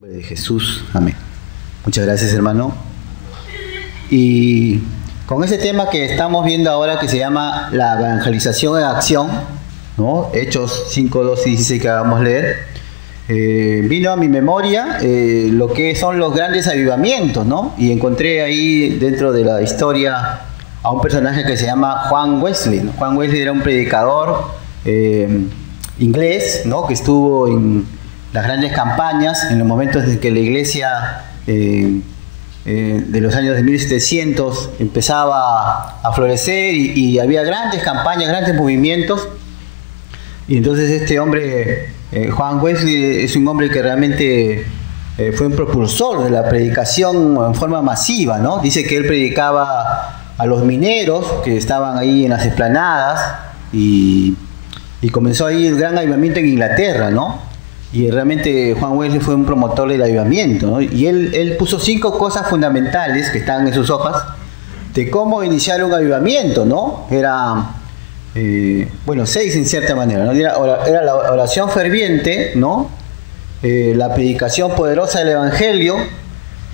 De Jesús, amén. Muchas gracias, hermano. Y con ese tema que estamos viendo ahora, que se llama la evangelización en acción, ¿no? Hechos 5, 12 y 16 que vamos a leer, vino a mi memoria lo que son los grandes avivamientos, ¿no? Y encontré ahí dentro de la historia a un personaje que se llama Juan Wesley, ¿no? Juan Wesley era un predicador inglés, ¿no? Que estuvo en las grandes campañas, en los momentos en que la iglesia de los años de 1700 empezaba a florecer y había grandes campañas, grandes movimientos. Y entonces este hombre, Juan Wesley, es un hombre que realmente fue un propulsor de la predicación en forma masiva, ¿no? Dice que él predicaba a los mineros que estaban ahí en las explanadas y comenzó ahí el gran avivamiento en Inglaterra, ¿no? Y realmente Juan Wesley fue un promotor del avivamiento, ¿no? Y él puso 5 cosas fundamentales que están en sus hojas de cómo iniciar un avivamiento, ¿no? Era, 6 en cierta manera, ¿no? Era la oración ferviente, ¿no? La predicación poderosa del Evangelio,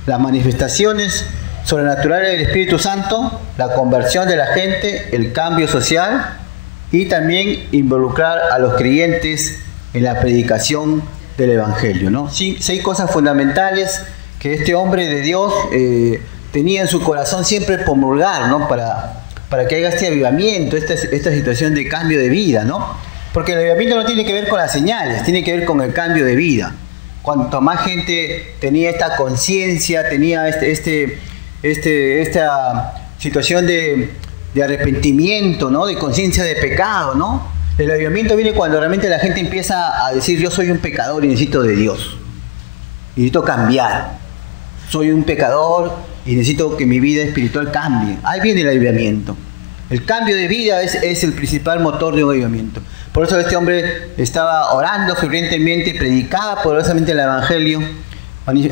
las manifestaciones sobrenaturales del Espíritu Santo, la conversión de la gente, el cambio social y también involucrar a los creyentes en la predicación del Evangelio, ¿no? 6 cosas fundamentales que este hombre de Dios tenía en su corazón siempre promulgar, ¿no? Para que haya este avivamiento, esta situación de cambio de vida, ¿no? Porque el avivamiento no tiene que ver con las señales, tiene que ver con el cambio de vida. Cuanto más gente tenía esta conciencia, tenía esta situación de arrepentimiento, ¿no? De conciencia de pecado, ¿no? El avivamiento viene cuando realmente la gente empieza a decir: yo soy un pecador y necesito de Dios. Y necesito cambiar. Soy un pecador y necesito que mi vida espiritual cambie. Ahí viene el avivamiento. El cambio de vida es el principal motor de un avivamiento. Por eso este hombre estaba orando fervientemente, predicaba poderosamente el Evangelio.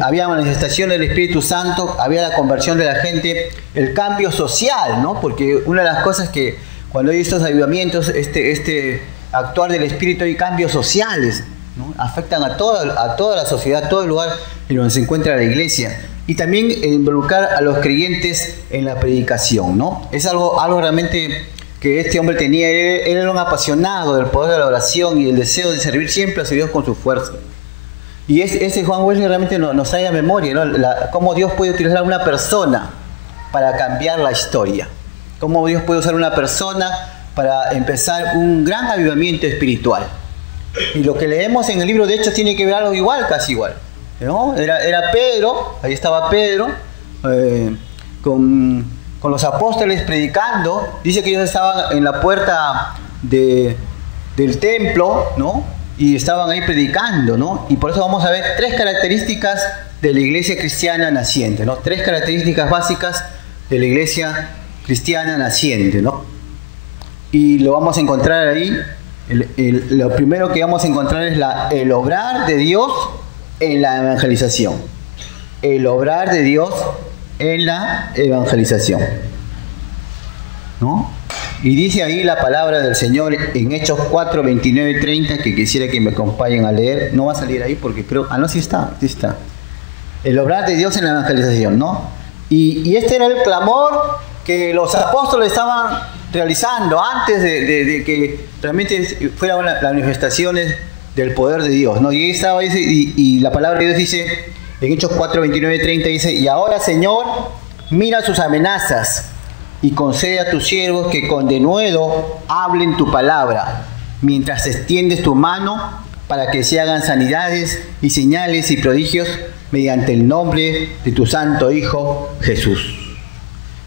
Había manifestaciones del Espíritu Santo, había la conversión de la gente, el cambio social, ¿no? Porque una de las cosas que cuando hay estos avivamientos, este actuar del Espíritu, hay cambios sociales, ¿no? Afectan a toda la sociedad, a todo el lugar en donde se encuentra la iglesia. Y también involucrar a los creyentes en la predicación, ¿no? Es algo realmente que este hombre tenía. Él era un apasionado del poder de la oración y el deseo de servir siempre a Dios con su fuerza. Y ese Juan Wesley realmente nos trae a memoria, ¿no? Cómo Dios puede utilizar a una persona para cambiar la historia. Cómo Dios puede usar una persona para empezar un gran avivamiento espiritual. Y lo que leemos en el libro de Hechos tiene que ver algo igual, casi igual, ¿no? Era Pedro, ahí estaba Pedro, con los apóstoles predicando. Dice que ellos estaban en la puerta del templo, ¿no? Y estaban ahí predicando, ¿no? Y por eso vamos a ver 3 características de la iglesia cristiana naciente, ¿no? 3 características básicas de la iglesia cristiana naciente, ¿no? Y lo vamos a encontrar ahí. Lo primero que vamos a encontrar es el obrar de Dios en la evangelización. El obrar de Dios en la evangelización, ¿no? Y dice ahí la palabra del Señor en Hechos 4, 29 y 30, que quisiera que me acompañen a leer. No va a salir ahí porque creo... no, sí está. El obrar de Dios en la evangelización, ¿no? Y este era el clamor que los apóstoles estaban realizando antes de que realmente fueran las manifestaciones del poder de Dios, ¿no? Y ahí estaba y la palabra de Dios dice, en Hechos 4, 29 y 30 dice: y ahora, Señor, mira sus amenazas y concede a tus siervos que con denuedo hablen tu palabra, mientras extiendes tu mano para que se hagan sanidades y señales y prodigios mediante el nombre de tu santo Hijo Jesús.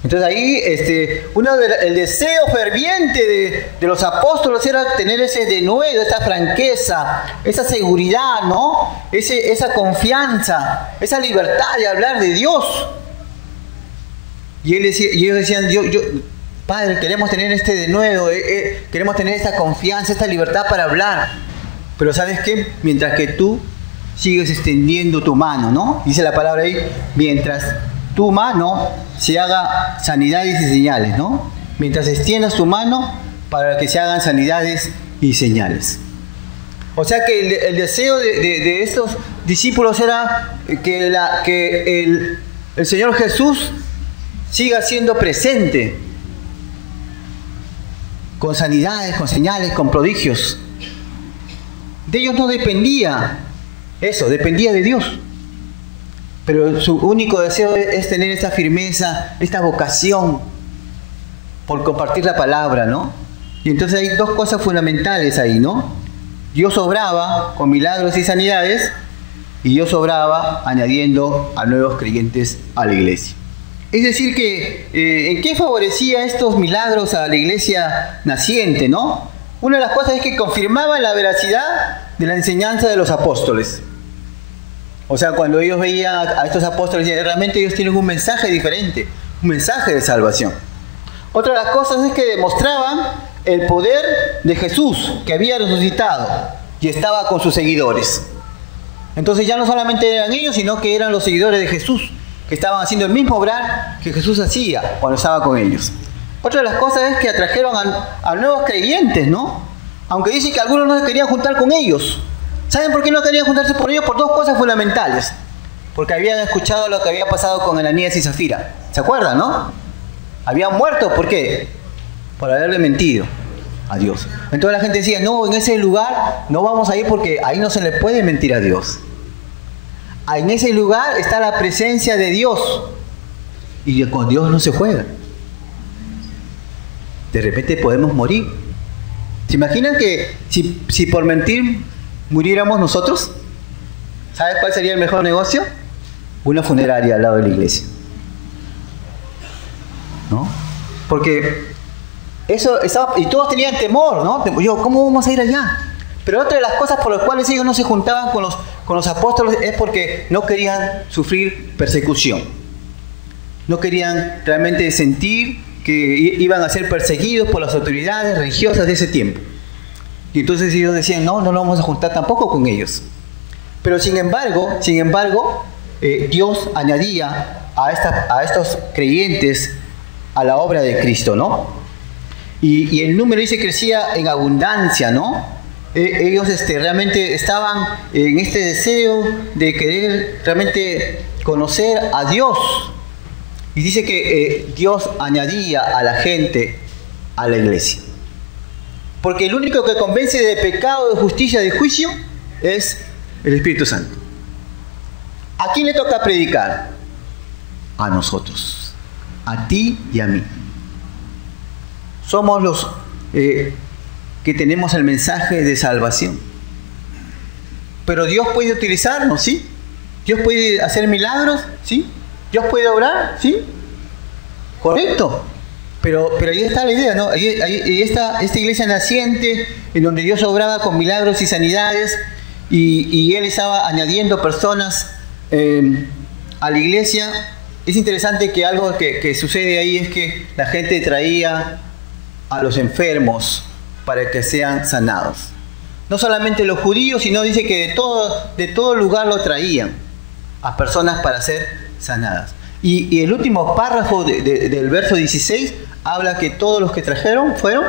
Entonces ahí el deseo ferviente de los apóstoles era tener ese denuedo, esa franqueza, esa seguridad, ¿no? Esa confianza, esa libertad de hablar de Dios. Y ellos decían: Padre, queremos tener este denuedo, queremos tener esta confianza, esta libertad para hablar. Pero ¿sabes qué? Mientras que tú sigues extendiendo tu mano, ¿no? Dice la palabra ahí: mientras tu mano se haga sanidades y señales, ¿no? Mientras extiendas tu mano para que se hagan sanidades y señales. O sea que el deseo de estos discípulos era que el Señor Jesús siga siendo presente con sanidades, con señales, con prodigios. De ellos no dependía eso, dependía de Dios. Pero su único deseo es tener esa firmeza, esta vocación por compartir la palabra, ¿no? Y entonces hay dos cosas fundamentales ahí, ¿no? Dios obraba con milagros y sanidades, y Dios obraba añadiendo a nuevos creyentes a la iglesia. Es decir que, ¿en qué favorecía estos milagros a la iglesia naciente, no? Una de las cosas es que confirmaban la veracidad de la enseñanza de los apóstoles. O sea, cuando ellos veían a estos apóstoles, realmente ellos tienen un mensaje diferente, un mensaje de salvación. Otra de las cosas es que demostraban el poder de Jesús, que había resucitado y estaba con sus seguidores. Entonces ya no solamente eran ellos, sino que eran los seguidores de Jesús, que estaban haciendo el mismo obrar que Jesús hacía cuando estaba con ellos. Otra de las cosas es que atrajeron a nuevos creyentes, ¿no? Aunque dicen que algunos no se querían juntar con ellos. ¿Saben por qué no querían juntarse por ellos? Por dos cosas fundamentales. Porque habían escuchado lo que había pasado con Ananías y Zafira. ¿Se acuerdan, no? Habían muerto, ¿por qué? Por haberle mentido a Dios. Entonces la gente decía, no, en ese lugar no vamos a ir porque ahí no se le puede mentir a Dios. En ese lugar está la presencia de Dios. Y con Dios no se juega. De repente podemos morir. ¿Se imaginan que si por mentir muriéramos nosotros? ¿Sabes cuál sería el mejor negocio? Una funeraria al lado de la iglesia. ¿No? Porque eso estaba, y todos tenían temor, ¿no? Yo, ¿cómo vamos a ir allá? Pero otra de las cosas por las cuales ellos no se juntaban con los apóstoles es porque no querían sufrir persecución. No querían realmente sentir que iban a ser perseguidos por las autoridades religiosas de ese tiempo. Y entonces ellos decían, no nos vamos a juntar tampoco con ellos. Pero sin embargo, Dios añadía a estos creyentes a la obra de Cristo, ¿no? Y el número dice crecía en abundancia, ¿no? Ellos realmente estaban en este deseo de querer realmente conocer a Dios. Y dice que Dios añadía a la gente a la iglesia. Porque el único que convence de pecado, de justicia, de juicio es el Espíritu Santo. ¿A quién le toca predicar? A nosotros. A ti y a mí. Somos los que tenemos el mensaje de salvación. Pero Dios puede utilizarnos, ¿sí? Dios puede hacer milagros, ¿sí? Dios puede obrar, ¿sí? Correcto. Pero ahí está la idea, ¿no? Ahí está esta iglesia naciente en donde Dios obraba con milagros y sanidades y Él estaba añadiendo personas a la iglesia. Es interesante que algo que sucede ahí es que la gente traía a los enfermos para que sean sanados. No solamente los judíos, sino dice que de todo lugar lo traían a personas para ser sanadas. Y el último párrafo del verso 16 habla que todos los que trajeron fueron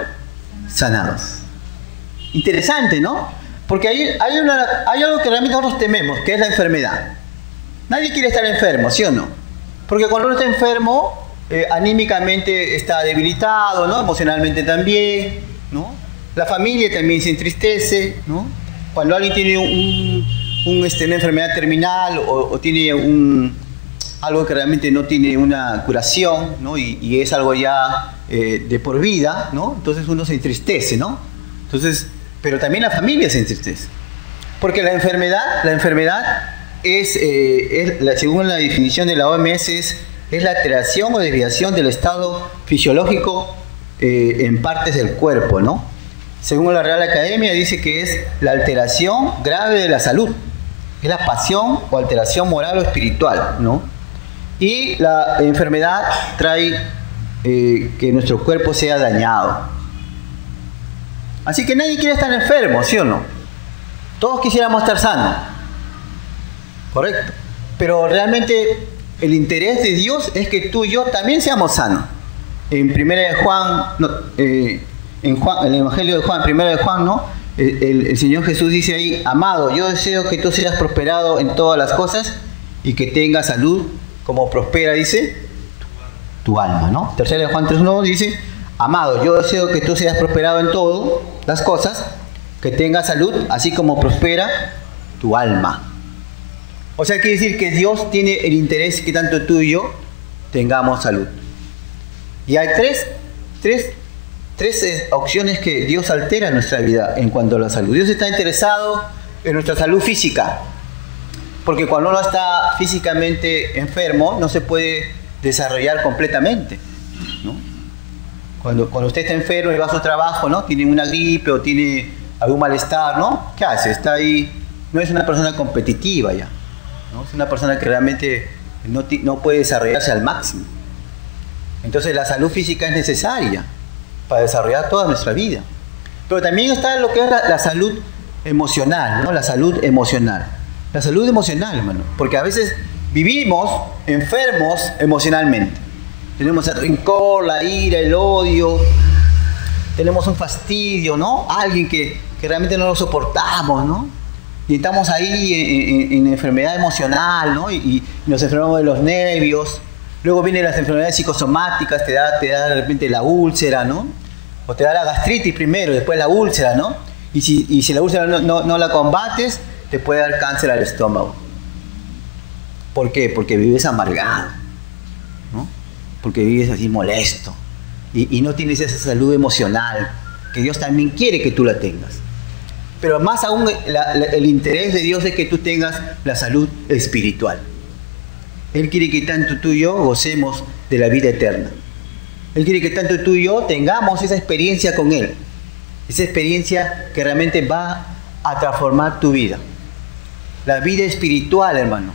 sanados. Interesante, ¿no? Porque hay algo que realmente nosotros tememos, que es la enfermedad. Nadie quiere estar enfermo, ¿sí o no? Porque cuando uno está enfermo, anímicamente está debilitado, ¿no? Emocionalmente también, ¿no? La familia también se entristece, ¿no? Cuando alguien tiene una enfermedad terminal o tiene algo que realmente no tiene una curación, ¿no? Y es algo ya de por vida, ¿no? Entonces uno se entristece, ¿no? Entonces, pero también la familia se entristece. Porque la enfermedad es según la definición de la OMS, es la alteración o desviación del estado fisiológico en partes del cuerpo, ¿no? Según la Real Academia dice que es la alteración grave de la salud. Es la pasión o alteración moral o espiritual, ¿no? Y la enfermedad trae que nuestro cuerpo sea dañado. Así que nadie quiere estar enfermo, ¿sí o no? Todos quisiéramos estar sanos. Correcto. Pero realmente el interés de Dios es que tú y yo también seamos sanos. En primera de Juan, en el Evangelio de Juan, primera de Juan, ¿no? el Señor Jesús dice ahí, amado, yo deseo que tú seas prosperado en todas las cosas y que tengas salud como prospera, dice, tu alma, ¿no? Tercera de Juan 3:1 dice, amado, yo deseo que tú seas prosperado en todas las cosas, que tengas salud, así como prospera tu alma. O sea, quiere decir que Dios tiene el interés que tanto tú y yo tengamos salud. Y hay tres opciones que Dios altera en nuestra vida en cuanto a la salud. Dios está interesado en nuestra salud física, porque cuando uno está físicamente enfermo no se puede desarrollar completamente, ¿no? Cuando usted está enfermo y va a su trabajo, ¿no? Tiene una gripe o tiene algún malestar, ¿no? ¿Qué hace? Está ahí, no es una persona competitiva ya, ¿no? Es una persona que realmente no puede desarrollarse al máximo. Entonces la salud física es necesaria para desarrollar toda nuestra vida. Pero también está lo que es la salud emocional, ¿no? La salud emocional. La salud emocional, hermano. Porque a veces vivimos enfermos emocionalmente. Tenemos el rencor, la ira, el odio. Tenemos un fastidio, ¿no? Alguien que realmente no lo soportamos, ¿no? Y estamos ahí en enfermedad emocional, ¿no? Y nos enfermamos de los nervios. Luego vienen las enfermedades psicosomáticas, te da de repente la úlcera, ¿no? O te da la gastritis primero, después la úlcera, ¿no? Y si la úlcera no la combates, te puede dar cáncer al estómago. ¿Por qué? Porque vives amargado, ¿no? Porque vives así molesto. Y no tienes esa salud emocional, que Dios también quiere que tú la tengas. Pero más aún, el interés de Dios es que tú tengas la salud espiritual. Él quiere que tanto tú y yo gocemos de la vida eterna. Él quiere que tanto tú y yo tengamos esa experiencia con Él. Esa experiencia que realmente va a transformar tu vida. La vida espiritual, hermano.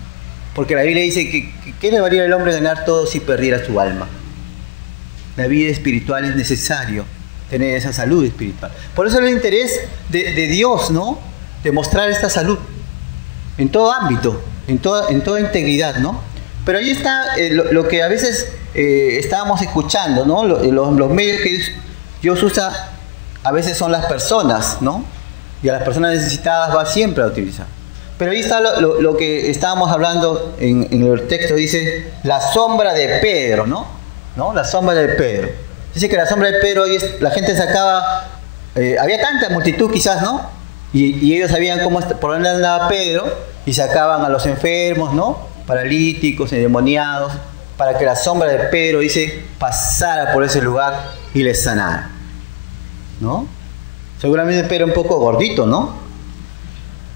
Porque la Biblia dice que ¿qué le valía al hombre ganar todo si perdiera su alma? La vida espiritual es necesario tener esa salud espiritual. Por eso el interés de Dios, ¿no? De mostrar esta salud en todo ámbito, en toda integridad, ¿no? Pero ahí está lo que a veces estábamos escuchando, ¿no? Los medios que Dios usa a veces son las personas, ¿no? Y a las personas necesitadas va siempre a utilizar. Pero ahí está lo que estábamos hablando en el texto, dice la sombra de Pedro, ¿no? La sombra de Pedro. Dice que la sombra de Pedro, la gente sacaba, había tanta multitud quizás, ¿no? Y ellos sabían por dónde andaba Pedro y sacaban a los enfermos, ¿no? Paralíticos, endemoniados, para que la sombra de Pedro, dice, pasara por ese lugar y les sanara, ¿no? Seguramente Pedro un poco gordito, ¿no?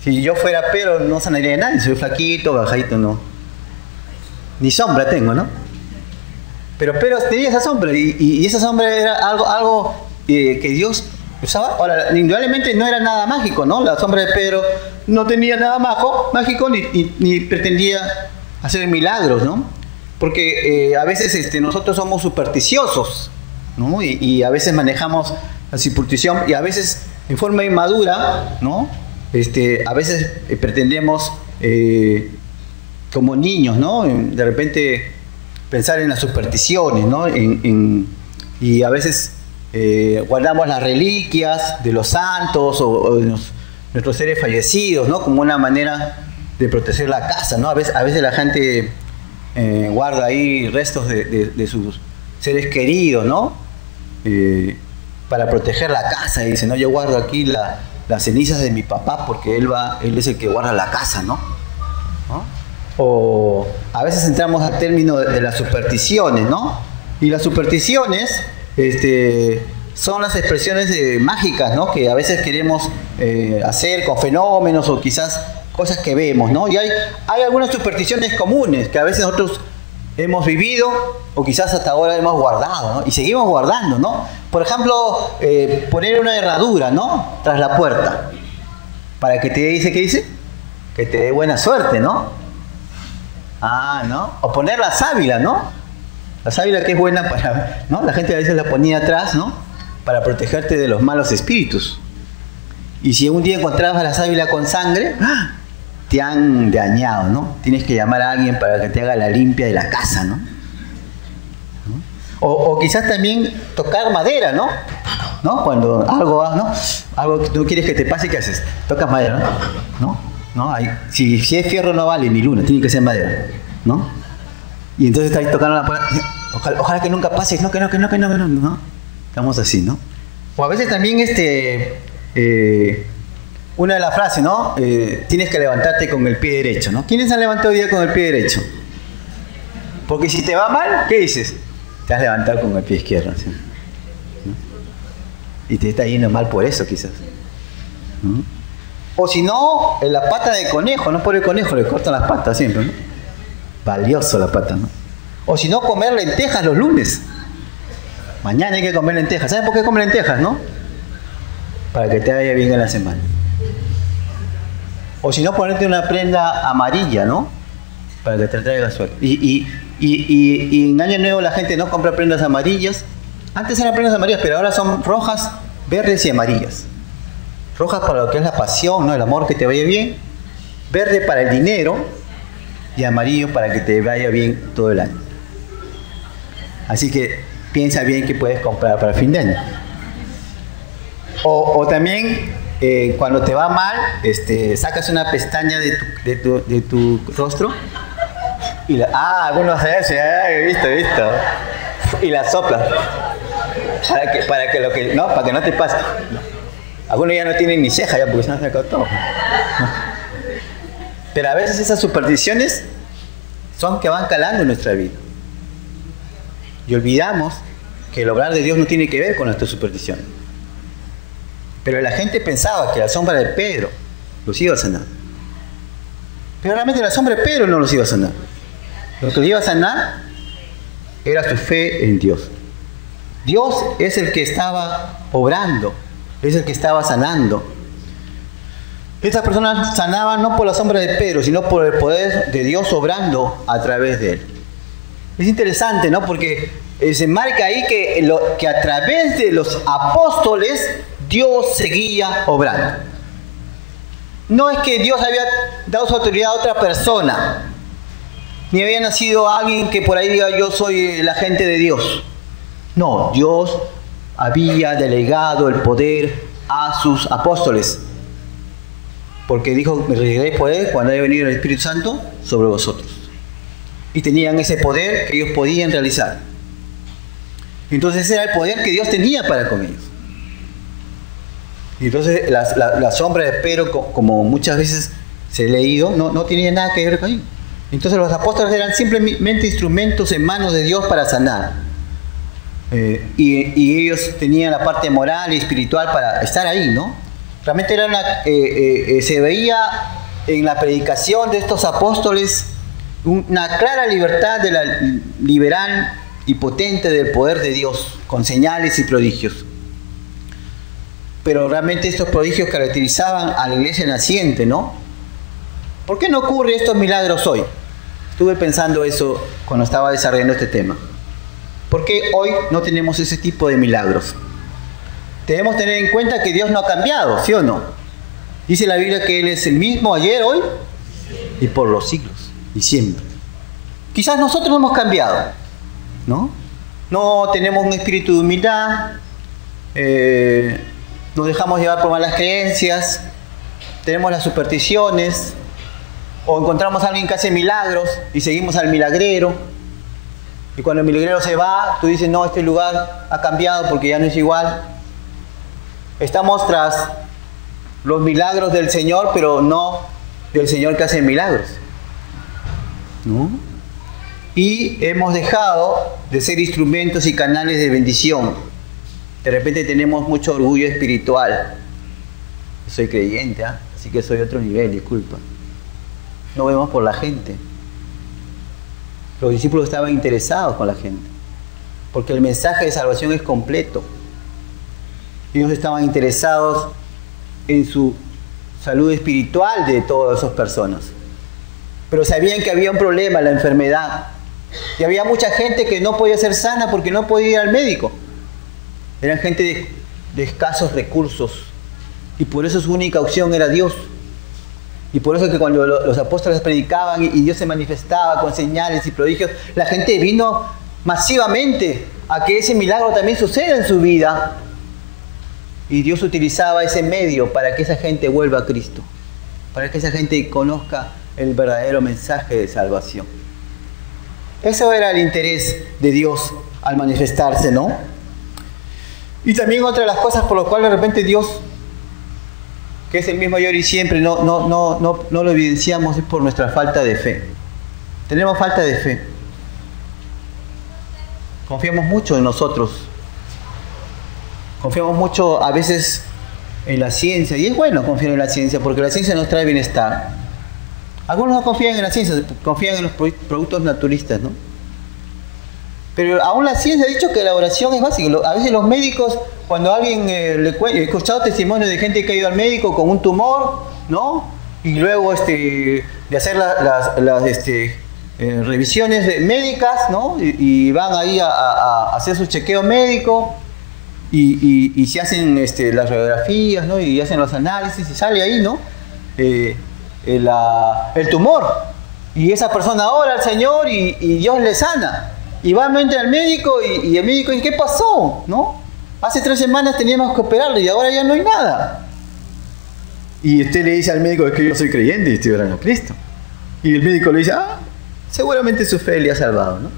Si yo fuera Pedro no sanaría a nadie, soy flaquito, bajadito, no. Ni sombra tengo, ¿no? Pero Pedro tenía esa sombra y esa sombra era algo que Dios usaba. Ahora, indudablemente no era nada mágico, ¿no? La sombra de Pedro no tenía nada mágico ni pretendía hacer milagros, ¿no? Porque a veces nosotros somos supersticiosos, ¿no? Y a veces manejamos la superstición y a veces en forma inmadura, ¿no? A veces pretendemos como niños, ¿no? De repente pensar en las supersticiones, ¿no? Y a veces guardamos las reliquias de los santos o de nuestros seres fallecidos, ¿no? Como una manera de proteger la casa, ¿no? A veces la gente guarda ahí restos de sus seres queridos, ¿no? Para proteger la casa. Y dice, no, yo guardo aquí las cenizas de mi papá porque él es el que guarda la casa, ¿no? O a veces entramos al término de las supersticiones, ¿no? Y las supersticiones son las expresiones mágicas, ¿no? Que a veces queremos hacer con fenómenos o quizás cosas que vemos, ¿no? Y hay algunas supersticiones comunes que a veces nosotros hemos vivido o quizás hasta ahora hemos guardado, ¿no? Y seguimos guardando, ¿no? Por ejemplo, poner una herradura, ¿no? Tras la puerta. Para que te dice, ¿qué dice? Que te dé buena suerte, ¿no? ¿No? O poner la sábila, ¿no? La sábila que es buena para, ¿no? La gente a veces la ponía atrás, ¿no? Para protegerte de los malos espíritus. Y si un día encontrabas la sábila con sangre, te han dañado, ¿no? Tienes que llamar a alguien para que te haga la limpia de la casa, ¿no? O quizás también tocar madera, ¿no? ¿no? Cuando algo, algo que tú quieres que te pase, ¿qué haces? Tocas madera, ¿no? Si es fierro no vale ni luna, tiene que ser madera, ¿no? Y entonces estás ahí tocando la puerta, ojalá que nunca pase, no. Estamos así, ¿no? O a veces también una de las frases, ¿no? Tienes que levantarte con el pie derecho, ¿no? ¿Quiénes han levantado hoy día con el pie derecho? Porque si te va mal, ¿qué dices? Te has levantado con el pie izquierdo, ¿sí? ¿No? Y te está yendo mal por eso, quizás, ¿no? O si no, en la pata de conejo, no por el conejo, le cortan las patas siempre, ¿no? Valioso la pata, ¿no? O si no, comer lentejas los lunes. Mañana hay que comer lentejas. ¿Sabes por qué comer lentejas, no? Para que te vaya bien en la semana. O si no, ponerte una prenda amarilla, ¿no? Para que te traiga suerte. Y en Año Nuevo la gente no compra prendas amarillas. Antes eran prendas amarillas, pero ahora son rojas, verdes y amarillas. Rojas para lo que es la pasión, ¿no? El amor, que te vaya bien. Verde para el dinero. Y amarillo para que te vaya bien todo el año. Así que piensa bien qué puedes comprar para el fin de año. O también, cuando te va mal, sacas una pestaña de tu rostro y algunos hacen eso, he visto. Y la soplas. Para que no te pase. Algunos ya no tienen ni ceja ya porque se han sacado todo. Pero a veces esas supersticiones son que van calando en nuestra vida. Y olvidamos que el obrar de Dios no tiene que ver con nuestra superstición. Pero la gente pensaba que la sombra de Pedro los iba a sanar. Pero realmente la sombra de Pedro no los iba a sanar. Lo que los iba a sanar era su fe en Dios. Dios es el que estaba obrando, es el que estaba sanando. Estas personas sanaban no por la sombra de Pedro, sino por el poder de Dios obrando a través de él. Es interesante, ¿no? Porque se marca ahí que a través de los apóstoles Dios seguía obrando. No es que Dios había dado su autoridad a otra persona, ni había nacido alguien que por ahí diga yo soy el agente de Dios. No, Dios había delegado el poder a sus apóstoles. Porque dijo, me recibiréis poder cuando haya venido el Espíritu Santo sobre vosotros. Y tenían ese poder que ellos podían realizar. Entonces ese era el poder que Dios tenía para con ellos. Y entonces la sombra de Pedro, como muchas veces se ha leído, no tenía nada que ver con ello. Entonces los apóstoles eran simplemente instrumentos en manos de Dios para sanar. Y ellos tenían la parte moral y espiritual para estar ahí, ¿no? Realmente era se veía en la predicación de estos apóstoles una clara libertad de la liberal y potente del poder de Dios, con señales y prodigios. Pero realmente estos prodigios caracterizaban a la iglesia naciente, ¿no? ¿Por qué no ocurren estos milagros hoy? Estuve pensando eso cuando estaba desarrollando este tema. ¿Por qué hoy no tenemos ese tipo de milagros? Debemos tener en cuenta que Dios no ha cambiado, ¿sí o no? Dice la Biblia que Él es el mismo ayer, hoy y por los siglos y siempre. Quizás nosotros no hemos cambiado, ¿no? No tenemos un espíritu de humildad, nos dejamos llevar por malas creencias, tenemos las supersticiones, o encontramos a alguien que hace milagros y seguimos al milagrero. Y cuando el milagrero se va, tú dices, no, este lugar ha cambiado porque ya no es igual. Estamos tras los milagros del Señor, pero no del Señor que hace milagros, ¿no? Y hemos dejado de ser instrumentos y canales de bendición. De repente tenemos mucho orgullo espiritual. Soy creyente, así que soy otro nivel, disculpa. No vemos por la gente. Los discípulos estaban interesados con la gente, porque el mensaje de salvación es completo. Ellos estaban interesados en su salud espiritual de todas esas personas. Pero sabían que había un problema, la enfermedad. Y había mucha gente que no podía ser sana porque no podía ir al médico. Eran gente de escasos recursos. Y por eso su única opción era Dios. Y por eso que cuando los apóstoles predicaban y Dios se manifestaba con señales y prodigios, la gente vino masivamente a que ese milagro también suceda en su vida. Y Dios utilizaba ese medio para que esa gente vuelva a Cristo, para que esa gente conozca el verdadero mensaje de salvación. Eso era el interés de Dios al manifestarse, ¿no? Y también otra de las cosas por las cuales de repente Dios, que es el mismo ayer y siempre, no lo evidenciamos, es por nuestra falta de fe. Tenemos falta de fe. Confiamos mucho en nosotros. Confiamos mucho a veces en la ciencia. Y es bueno confiar en la ciencia porque la ciencia nos trae bienestar. Algunos no confían en la ciencia, confían en los productos naturistas, ¿no? Pero aún la ciencia ha dicho que la oración es básica. A veces los médicos, cuando alguien he escuchado testimonios de gente que ha ido al médico con un tumor, ¿no? Y luego de hacer las revisiones médicas, ¿no? Y van ahí a hacer su chequeo médico y se hacen las radiografías, ¿no? Y hacen los análisis y sale ahí, ¿no? El tumor. Y esa persona ora al Señor y Dios le sana. Y va mente al médico y el médico dice, ¿qué pasó? ¿No? Hace 3 semanas teníamos que operarlo y ahora ya no hay nada. Y usted le dice al médico, es que yo soy creyente y estoy orando a Cristo. Y el médico le dice, seguramente su fe le ha salvado, ¿no?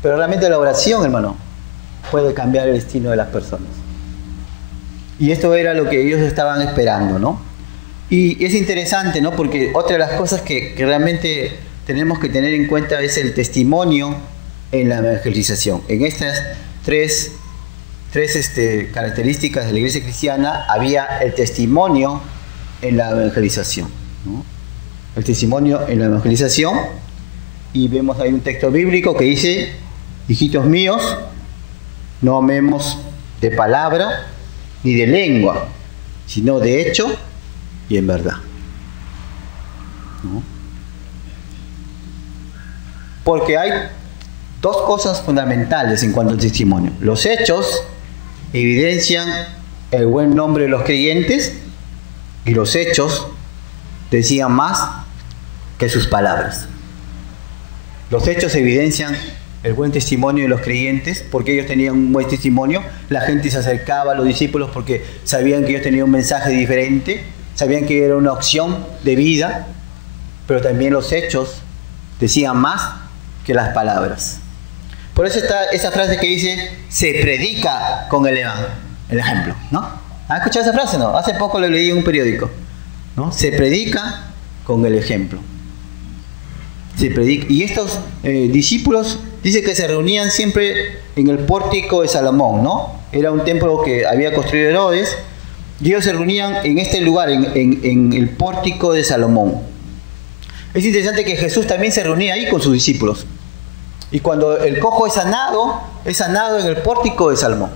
Pero realmente la oración, hermano, puede cambiar el destino de las personas. Y esto era lo que ellos estaban esperando, ¿no? Y es interesante, ¿no? Porque otra de las cosas que realmente tenemos que tener en cuenta es el testimonio en la evangelización. En estas tres características de la iglesia cristiana había el testimonio en la evangelización, ¿no? El testimonio en la evangelización, y vemos ahí un texto bíblico que dice, hijitos míos, no amemos de palabra ni de lengua, sino de hecho y en verdad, ¿no? Porque hay 2 cosas fundamentales en cuanto al testimonio. Los hechos evidencian el buen nombre de los creyentes y los hechos decían más que sus palabras. Los hechos evidencian el buen testimonio de los creyentes porque ellos tenían un buen testimonio. La gente se acercaba a los discípulos porque sabían que ellos tenían un mensaje diferente, sabían que era una opción de vida, pero también los hechos decían más que las palabras. Por eso está esa frase que dice, se predica con el ejemplo, ¿no? ¿Han escuchado esa frase? No, hace poco lo leí en un periódico, ¿no? Se predica con el ejemplo. Se predica. Y estos discípulos, dice que se reunían siempre en el pórtico de Salomón, ¿no? Era un templo que había construido Herodes, y ellos se reunían en este lugar, en el pórtico de Salomón. Es interesante que Jesús también se reunía ahí con sus discípulos. Y cuando el cojo es sanado en el pórtico de Salomón.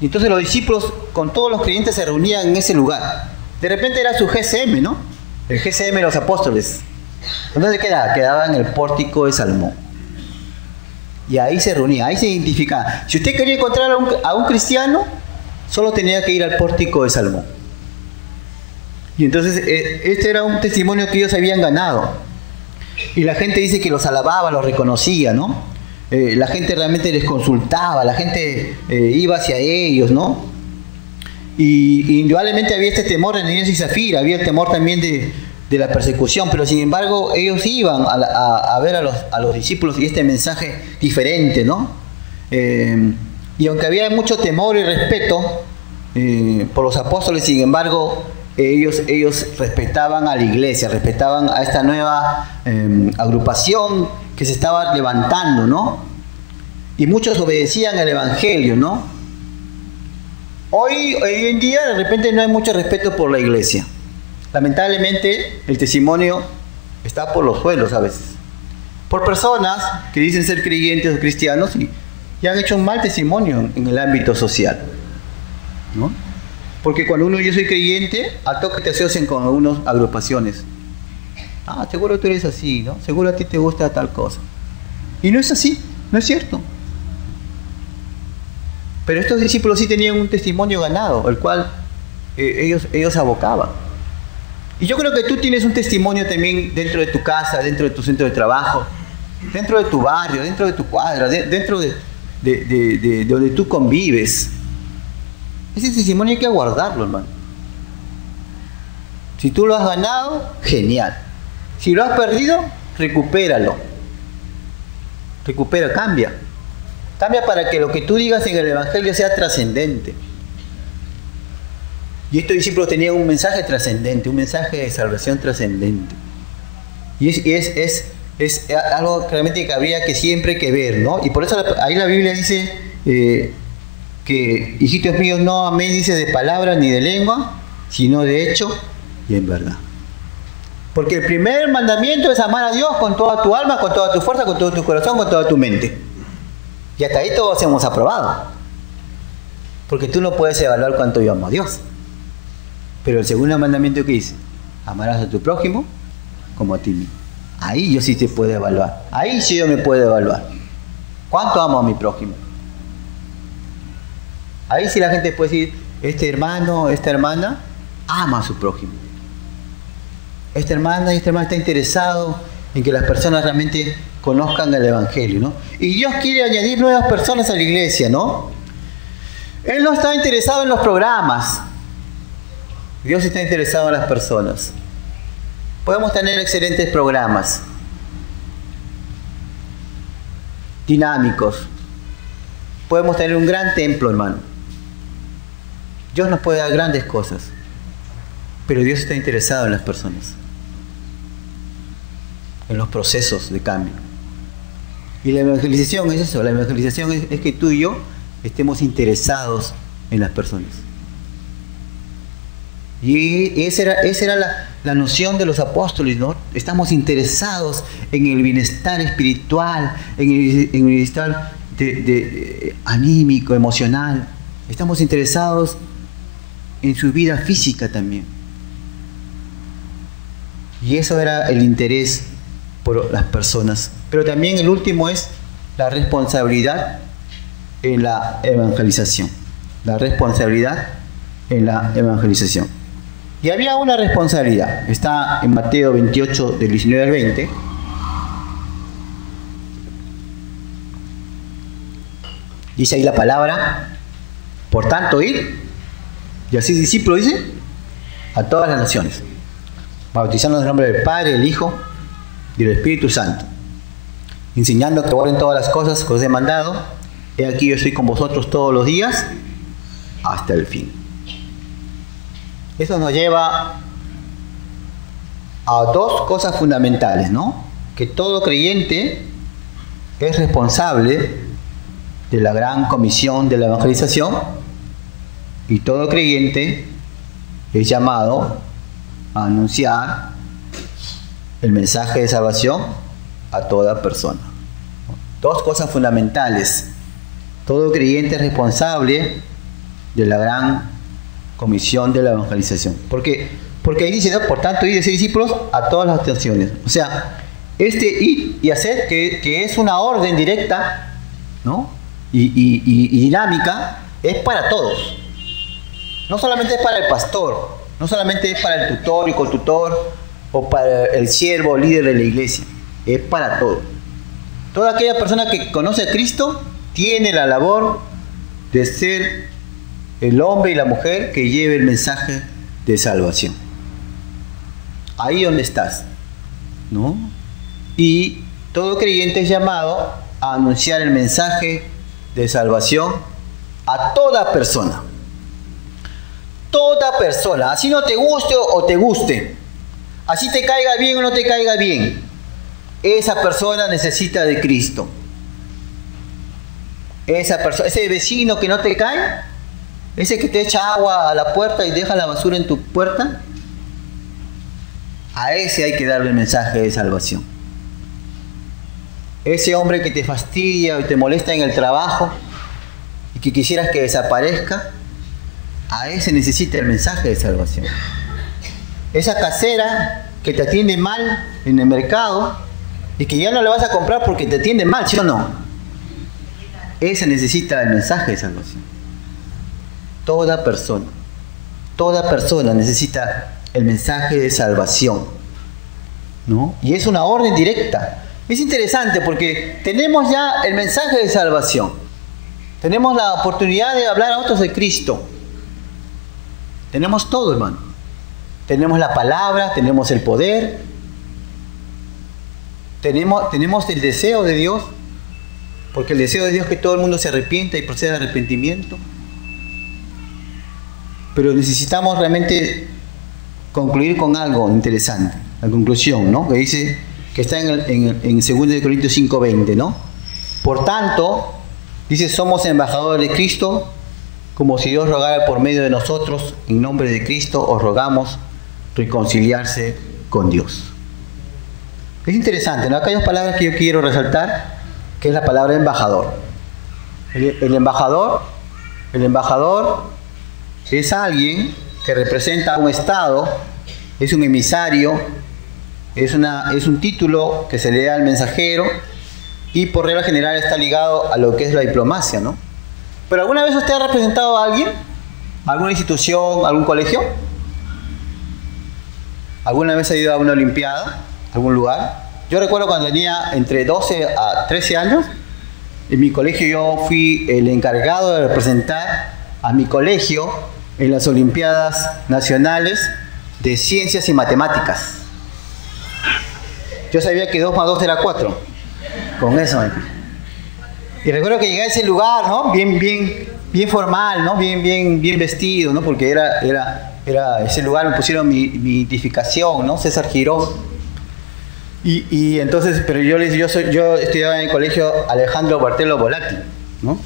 Y entonces los discípulos con todos los creyentes se reunían en ese lugar. De repente era su GCM, ¿no? El GCM de los apóstoles. ¿Dónde quedaba? Quedaba en el pórtico de Salomón. Y ahí se reunía, ahí se identificaba. Si usted quería encontrar a un cristiano, solo tenía que ir al pórtico de Salomón. Y entonces este era un testimonio que ellos habían ganado. Y la gente dice que los alababa, los reconocía, ¿no? La gente realmente les consultaba, la gente iba hacia ellos, ¿no? Y indudablemente había este temor en Ananías y Zafira, había el temor también de la persecución, pero sin embargo ellos iban a ver a los discípulos y este mensaje diferente, ¿no? Y aunque había mucho temor y respeto por los apóstoles, sin embargo ellos respetaban a la iglesia, respetaban a esta nueva agrupación que se estaba levantando, ¿no? Y muchos obedecían el evangelio, ¿no? Hoy en día de repente no hay mucho respeto por la iglesia. Lamentablemente el testimonio está por los suelos a veces. Por personas que dicen ser creyentes o cristianos y han hecho un mal testimonio en el ámbito social, ¿no? Porque cuando yo soy creyente, al toque te asocian con algunas agrupaciones. Seguro tú eres así, ¿no? Seguro a ti te gusta tal cosa. Y no es así, no es cierto. Pero estos discípulos sí tenían un testimonio ganado, el cual ellos abocaban. Y yo creo que tú tienes un testimonio también dentro de tu casa, dentro de tu centro de trabajo, dentro de tu barrio, dentro de tu cuadra, dentro de donde tú convives. Ese testimonio hay que guardarlo, hermano. Si tú lo has ganado, genial. Si lo has perdido, recupéralo. Recupera, cambia. Cambia para que lo que tú digas en el Evangelio sea trascendente. Y estos discípulos tenían un mensaje trascendente, un mensaje de salvación trascendente. Y es algo realmente que habría que siempre que ver, ¿no? Y por eso ahí la Biblia dice que, hijitos míos, no améis, dice, de palabra ni de lengua, sino de hecho y en verdad. Porque el primer mandamiento es amar a Dios con toda tu alma, con toda tu fuerza, con todo tu corazón, con toda tu mente. Y hasta ahí todos hemos aprobado. Porque tú no puedes evaluar cuánto yo amo a Dios. Pero el segundo mandamiento que dice, amarás a tu prójimo como a ti mismo. Ahí yo sí te puedo evaluar. Ahí sí yo me puedo evaluar. ¿Cuánto amo a mi prójimo? Ahí sí la gente puede decir, este hermano, esta hermana ama a su prójimo. Esta hermana y este hermano está interesado en que las personas realmente conozcan el Evangelio, ¿no? Y Dios quiere añadir nuevas personas a la iglesia, ¿no? Él no está interesado en los programas. Dios está interesado en las personas. Podemos tener excelentes programas, dinámicos. Podemos tener un gran templo, hermano. Dios nos puede dar grandes cosas, pero Dios está interesado en las personas, en los procesos de cambio. Y la evangelización es eso. La evangelización es que tú y yo estemos interesados en las personas. Y esa era la noción de los apóstoles, ¿no? Estamos interesados en el bienestar espiritual, en el bienestar anímico, emocional. Estamos interesados en su vida física también. Y eso era el interés por las personas. Pero también el último es la responsabilidad en la evangelización. La responsabilidad en la evangelización. Y había una responsabilidad. Está en Mateo 28, del 19 al 20. Dice ahí la palabra, por tanto, id, y así discípulo dice, a todas las naciones, bautizando en el nombre del Padre, del Hijo y del Espíritu Santo, enseñando que guarden todas las cosas que os he mandado. He aquí yo estoy con vosotros todos los días, hasta el fin. Eso nos lleva a dos cosas fundamentales, ¿no? Que todo creyente es responsable de la gran comisión de la evangelización y todo creyente es llamado a anunciar el mensaje de salvación a toda persona. Dos cosas fundamentales. Todo creyente es responsable de la gran comisión de la evangelización. Porque ahí dice, ¿no? Por tanto, id y haced discípulos a todas las naciones. O sea, este ir y hacer, que es una orden directa, ¿no? y dinámica, es para todos. No solamente es para el pastor, no solamente es para el tutor y cotutor, o para el siervo o líder de la iglesia, es para todos. Toda aquella persona que conoce a Cristo tiene la labor de ser el hombre y la mujer que lleve el mensaje de salvación. Ahí donde estás, ¿no? Y todo creyente es llamado a anunciar el mensaje de salvación a toda persona. Toda persona, así no te guste o te guste, así te caiga bien o no te caiga bien, esa persona necesita de Cristo. Esa persona, ese vecino que no te cae, ese que te echa agua a la puerta y deja la basura en tu puerta, a ese hay que darle el mensaje de salvación. Ese hombre que te fastidia y te molesta en el trabajo y que quisieras que desaparezca, a ese necesita el mensaje de salvación. Esa casera que te atiende mal en el mercado y que ya no le vas a comprar porque te atiende mal, ¿sí o no? Esa necesita el mensaje de salvación. Toda persona necesita el mensaje de salvación, ¿no? Y es una orden directa. Es interesante porque tenemos ya el mensaje de salvación. Tenemos la oportunidad de hablar a otros de Cristo. Tenemos todo, hermano. Tenemos la palabra, tenemos el poder, tenemos el deseo de Dios, porque el deseo de Dios es que todo el mundo se arrepienta y proceda al arrepentimiento. Pero necesitamos realmente concluir con algo interesante, la conclusión, ¿no? Que dice, que está en 2 Corintios 5:20, ¿no? Por tanto, dice, somos embajadores de Cristo, como si Dios rogara por medio de nosotros, en nombre de Cristo os rogamos reconciliarse con Dios. Es interesante, ¿no? Acá hay dos palabras que yo quiero resaltar, que es la palabra embajador. El embajador es alguien que representa a un estado, es un emisario, es un título que se le da al mensajero y por regla general está ligado a lo que es la diplomacia, ¿no? ¿Pero alguna vez usted ha representado a alguien? ¿Alguna institución, algún colegio? ¿Alguna vez ha ido a una olimpiada? ¿Algún lugar? Yo recuerdo cuando tenía entre 12 a 13 años, en mi colegio yo fui el encargado de representar a mi colegio en las Olimpiadas Nacionales de Ciencias y Matemáticas. Yo sabía que 2 más 2 era 4. Con eso. Y recuerdo que llegué a ese lugar, ¿no? Bien formal, ¿no? Bien vestido, ¿no? Porque era ese lugar, me pusieron mi identificación, ¿no? César Girón. Y entonces, pero yo estudiaba en el colegio Alejandro Bartelo Volati, ¿no?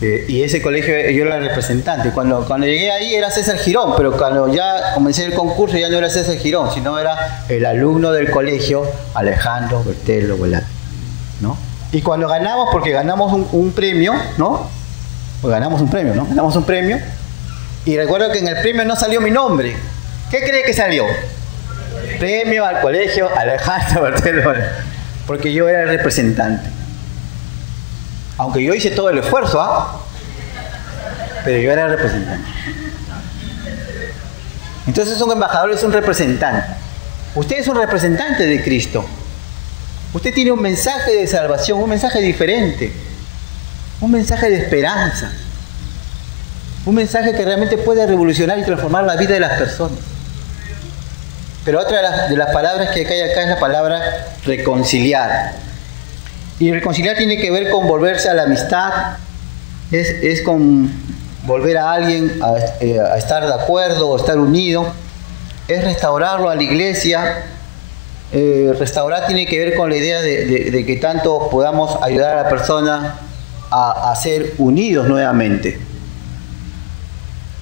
Y ese colegio yo era el representante. Cuando llegué ahí era César Girón, pero cuando ya comencé el concurso ya no era César Girón, sino era el alumno del colegio Alejandro Bartelo Volati, ¿no? Y cuando ganamos, porque ganamos un premio, ¿no? Pues ganamos un premio, ¿no? Ganamos un premio. Y recuerdo que en el premio no salió mi nombre. ¿Qué cree que salió? Premio al colegio Alejandro Bartelo Volati, porque yo era el representante. Aunque yo hice todo el esfuerzo, ¿ah? Pero yo era el representante. Entonces un embajador es un representante. Usted es un representante de Cristo. Usted tiene un mensaje de salvación, un mensaje diferente, un mensaje de esperanza, un mensaje que realmente puede revolucionar y transformar la vida de las personas. Pero otra de las palabras que hay acá es la palabra reconciliar. Y reconciliar tiene que ver con volverse a la amistad, es con volver a alguien a estar de acuerdo o estar unido, es restaurarlo a la iglesia. Restaurar tiene que ver con la idea de que tanto podamos ayudar a la persona a ser unidos nuevamente.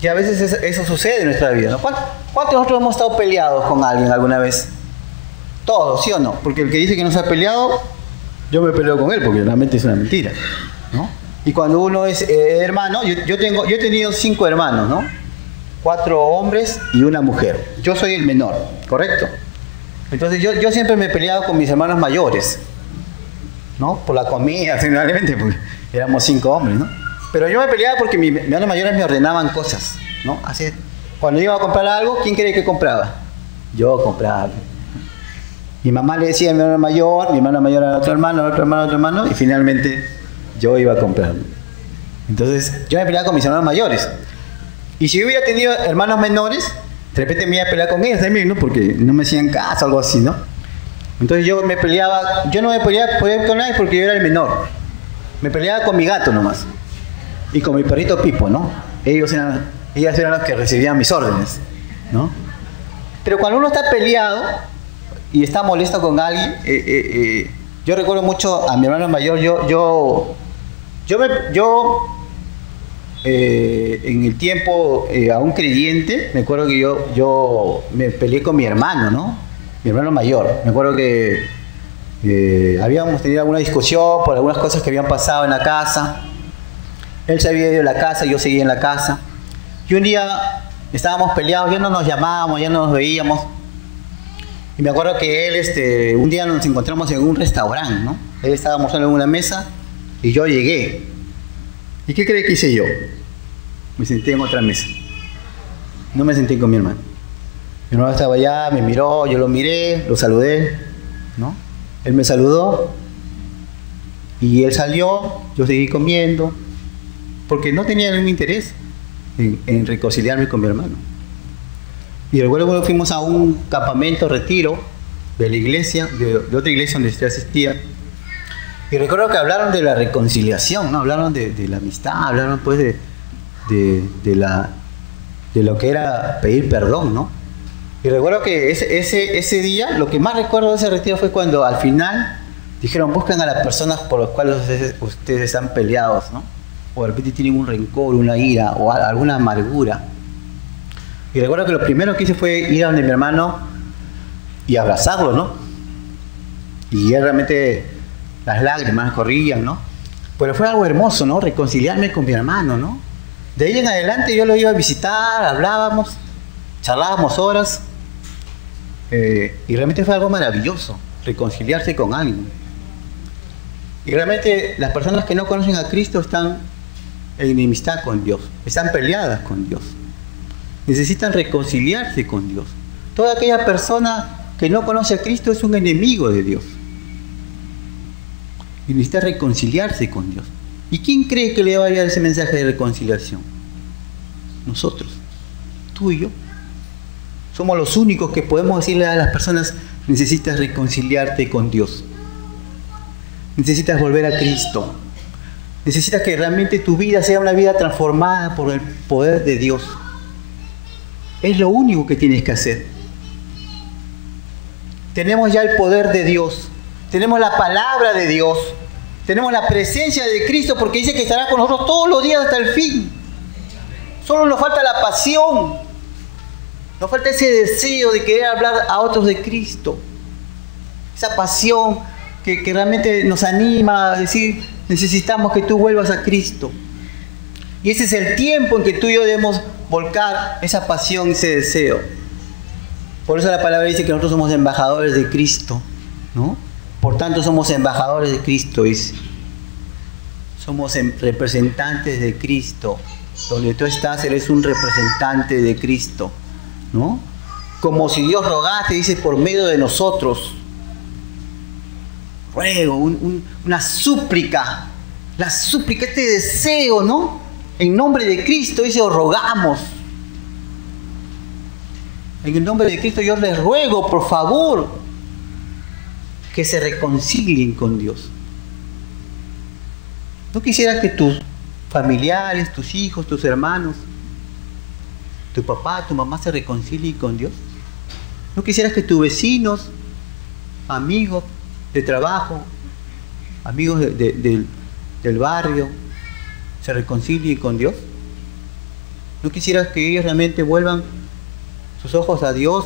Y a veces eso sucede en nuestra vida, ¿no? ¿Cuántos de nosotros hemos estado peleados con alguien alguna vez? Todos, ¿sí o no? Porque el que dice que no se ha peleado, yo me peleo con él, porque realmente es una mentira, ¿no? Y cuando uno es hermano, yo he tenido 5 hermanos, ¿no? 4 hombres y una mujer. Yo soy el menor, ¿correcto? Entonces yo siempre me he peleado con mis hermanos mayores, ¿no? Por la comida, generalmente, porque éramos 5 hombres, ¿no? Pero yo me peleaba porque mis hermanos mayores me ordenaban cosas, ¿no? Así, cuando iba a comprar algo, ¿quién cree que compraba? Yo compraba. Mi mamá le decía a mi hermano mayor a otro hermano, y finalmente yo iba a comprar. Entonces yo me peleaba con mis hermanos mayores. Y si yo hubiera tenido hermanos menores, de repente me iba a pelear con ellos también, ¿no? Porque no me hacían caso o algo así, ¿no? Entonces yo no me peleaba con nadie porque yo era el menor. Me peleaba con mi gato nomás. Y con mi perrito Pipo, ¿no? Ellos eran los que recibían mis órdenes, ¿no? Pero cuando uno está peleado y está molesto con alguien, yo recuerdo mucho a mi hermano mayor, en el tiempo aún creyente, me acuerdo que yo me peleé con mi hermano, ¿no? Mi hermano mayor. Me acuerdo que habíamos tenido alguna discusión por algunas cosas que habían pasado en la casa. Él se había ido de la casa, yo seguía en la casa. Y un día estábamos peleados, ya no nos llamábamos, ya no nos veíamos. Y me acuerdo que él, un día nos encontramos en un restaurante, ¿no? Él estaba almorzando en una mesa y yo llegué. ¿Y qué cree que hice yo? Me senté en otra mesa. No me senté con mi hermano. Mi hermano estaba allá, me miró, yo lo miré, lo saludé, ¿no? Él me saludó y él salió, yo seguí comiendo, porque no tenía ningún interés en reconciliarme con mi hermano. Y recuerdo cuando fuimos a un campamento, retiro, de la iglesia, de otra iglesia donde yo asistía. Y recuerdo que hablaron de la reconciliación, ¿no? Hablaron de la amistad, hablaron pues de lo que era pedir perdón, ¿no? Y recuerdo que ese día, lo que más recuerdo de ese retiro fue cuando al final dijeron, busquen a las personas por las cuales ustedes están peleados, ¿no? O de repente tienen un rencor, una ira o alguna amargura. Y recuerdo que lo primero que hice fue ir a donde mi hermano y abrazarlo, ¿no? Y realmente las lágrimas corrían, ¿no? Pero fue algo hermoso, ¿no? Reconciliarme con mi hermano, ¿no? De ahí en adelante yo lo iba a visitar, hablábamos, charlábamos horas. Y realmente fue algo maravilloso, reconciliarse con alguien. Y realmente las personas que no conocen a Cristo están en enemistad con Dios, están peleadas con Dios. Necesitan reconciliarse con Dios. Toda aquella persona que no conoce a Cristo es un enemigo de Dios. Y necesita reconciliarse con Dios. ¿Y quién cree que le va a llegar ese mensaje de reconciliación? Nosotros, tú y yo. Somos los únicos que podemos decirle a las personas, necesitas reconciliarte con Dios. Necesitas volver a Cristo. Necesitas que realmente tu vida sea una vida transformada por el poder de Dios. Es lo único que tienes que hacer. Tenemos ya el poder de Dios. Tenemos la palabra de Dios. Tenemos la presencia de Cristo porque dice que estará con nosotros todos los días hasta el fin. Solo nos falta la pasión. Nos falta ese deseo de querer hablar a otros de Cristo. Esa pasión que realmente nos anima a decir, necesitamos que tú vuelvas a Cristo. Y ese es el tiempo en que tú y yo debemos volcar esa pasión, ese deseo. Por eso la palabra dice que nosotros somos embajadores de Cristo, ¿no? Por tanto somos embajadores de Cristo, dice. Somos representantes de Cristo. Donde tú estás, eres un representante de Cristo, ¿no? Como si Dios rogase, dice, por medio de nosotros. Ruego, una súplica. La súplica, este deseo, ¿no? En nombre de Cristo, dice, os rogamos. En el nombre de Cristo yo les ruego, por favor, que se reconcilien con Dios. ¿No quisieras que tus familiares, tus hijos, tus hermanos, tu papá, tu mamá se reconcilien con Dios? ¿No quisieras que tus vecinos, amigos de trabajo, amigos del barrio, se reconcilien con Dios? ¿No quisieras que ellos realmente vuelvan sus ojos a Dios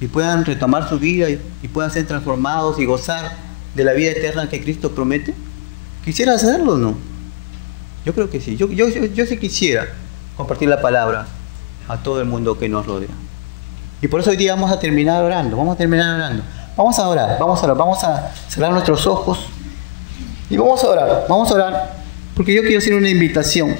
y puedan retomar su vida y puedan ser transformados y gozar de la vida eterna que Cristo promete? ¿Quisieras hacerlo o no? Yo creo que sí. Yo sí quisiera compartir la palabra a todo el mundo que nos rodea. Y por eso hoy día vamos a terminar orando. Vamos a orar, vamos a cerrar nuestros ojos y vamos a orar, porque yo quiero hacer una invitación.